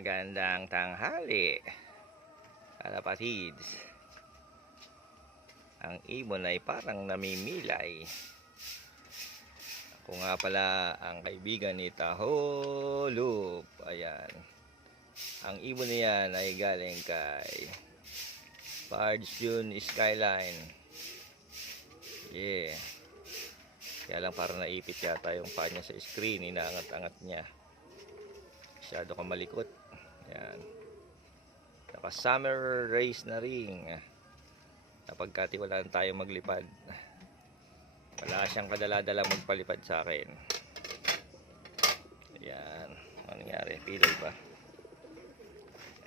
Magandang tanghali, kalapatids. Ang ibon ay parang namimilay. Ako nga pala ang kaibigan ni Taholup. Ayan. Ang ibon niyan ay galing kay Fortune Skyline. Yeah. Kaya lang parang naipit yata yung paa niya sa screen. Inaangat-angat niya. Masyado kang malikot. Ayan. Naka summer race na ring. Napagkatiwalaan tayo maglipad. Wala siyang kadala-dala magpalipad sa akin. Ayan. Ano nangyari? Pilay ba?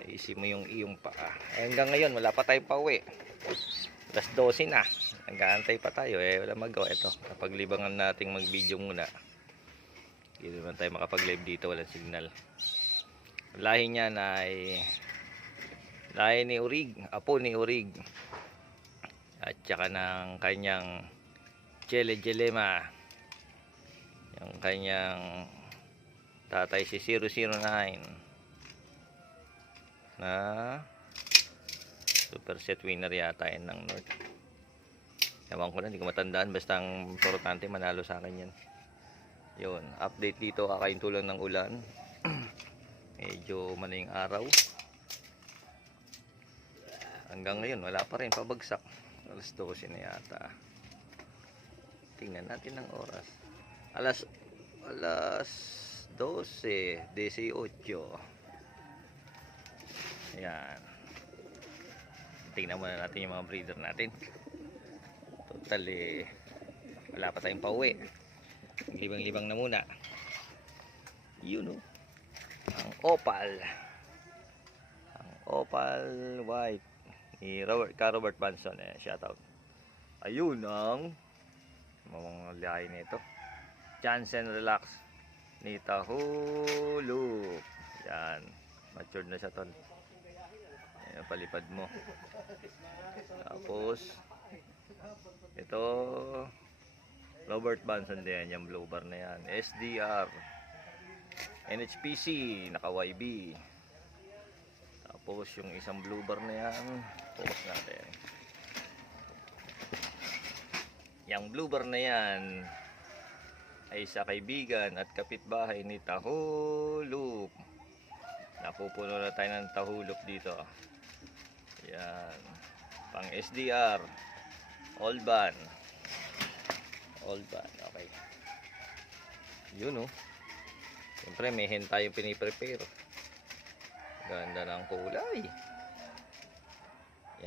Ayusin mo yung iyong paa. Hanggang ngayon wala pa tayong pauwi. Alas 12 na. Nag-aantay pa tayo wala magawa. Ito. Napaglibangan nating mag-video muna. Hindi naman tayo makapag-live dito. Walang signal. Lahi niya ay lahi ni Urig. Apo ni Urig. At saka ng kanyang Jelema. Yung kanyang tatay si 009 na super set winner yata yan ng North. Ewan ko na, hindi ko matandaan. Basta ang importante manalo sa akin yan. Yun, update dito, kakaintulan ng ulan. Medyo maling araw. Hanggang ngayon wala pa rin, pabagsak. Alas 12 na yata. Tingnan natin ang oras. Alas 12:18. Ayan. Tingnan muna natin yung mga breeder natin. Total wala pa tayong pauwi. Libang-libang na muna. Yun ang opal. Ang opal white ni Robert Banson. Shoutout. Ayun ang mga lahi nito. Jansen Relax ni Taholup. Yan. Matured na siya tol. Ayan, palipad mo. Tapos ito Robert Banson din. Yung blue bar na yan. SDR NHPC naka YB. Tapos yung isang blue bar na yan, focus natin. Yung blue bar na yan ay sa kaibigan at kapitbahay ni Taholup. Napupuno na tayo ng Taholup dito. Yan. Pang SDR. Old ban. Okay. Yun siyempre may hen tayong piniprepare. Ganda ng kulay.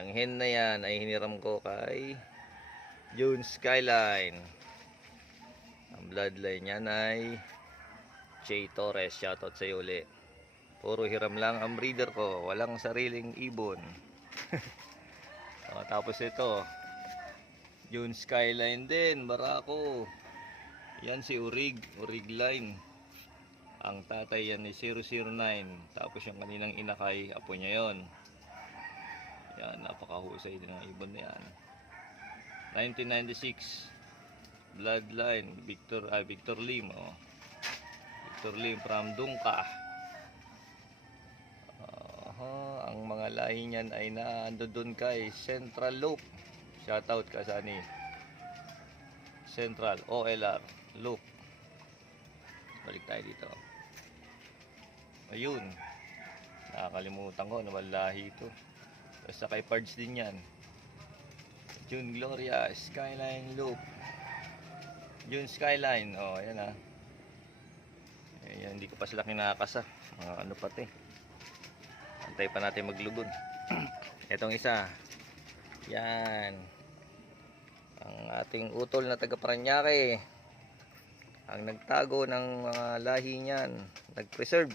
Yung hen na yan ay hiniram ko kay June Skyline. Ang bloodline niyan ay Jay Torres. Shoutout sa iyo ulit. Puro hiram lang ang breeder ko. Walang sariling ibon. Tapos ito June Skyline din. Barako. Yan si Urig line. Ang tatay yan ni 009. Tapos yung kaninang inakay, apo niya yon. Yan, napakahusay din ng ibon na yan. 1996 bloodline Victor Lim. Victor Lim from Dungka. Ang mga lahi niyan ay nandoon kay Central Loop. Shoutout ka sa ni Central OLR Loop. Balik tayo dito. Ayun, nakakalimutan ko, nawalahi ito. Basta kay Pards din yan. June Gloria Skyline Loop. June Skyline. Ayan ayan, hindi ko pa sila kinakasa. Ano pati. Antay pa natin maglugod. Etong isa. Yan. Ang ating utol na taga Paranaque. Ang nagtago ng mga lahi niyan, nag-preserve.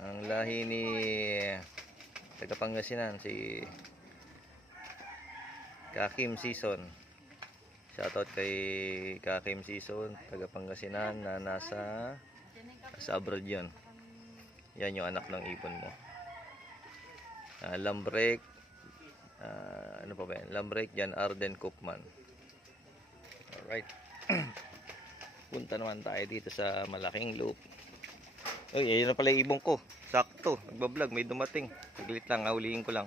Ang lahi ni taga Pangasinan, si Kakim Season. Shoutout kay Kakim Season, taga Pangasinan na nasa abroad yun. Yan yung anak ng ipon mo. Lambrek, ano pa ba yan? Lambrek, Jan Arden Koopman. Alright. Punta naman tayo dito sa malaking loop. Uy, ayun na pala yung ibong ko. Sakto, nagbablog, may dumating. Saglit lang, auliin ko lang.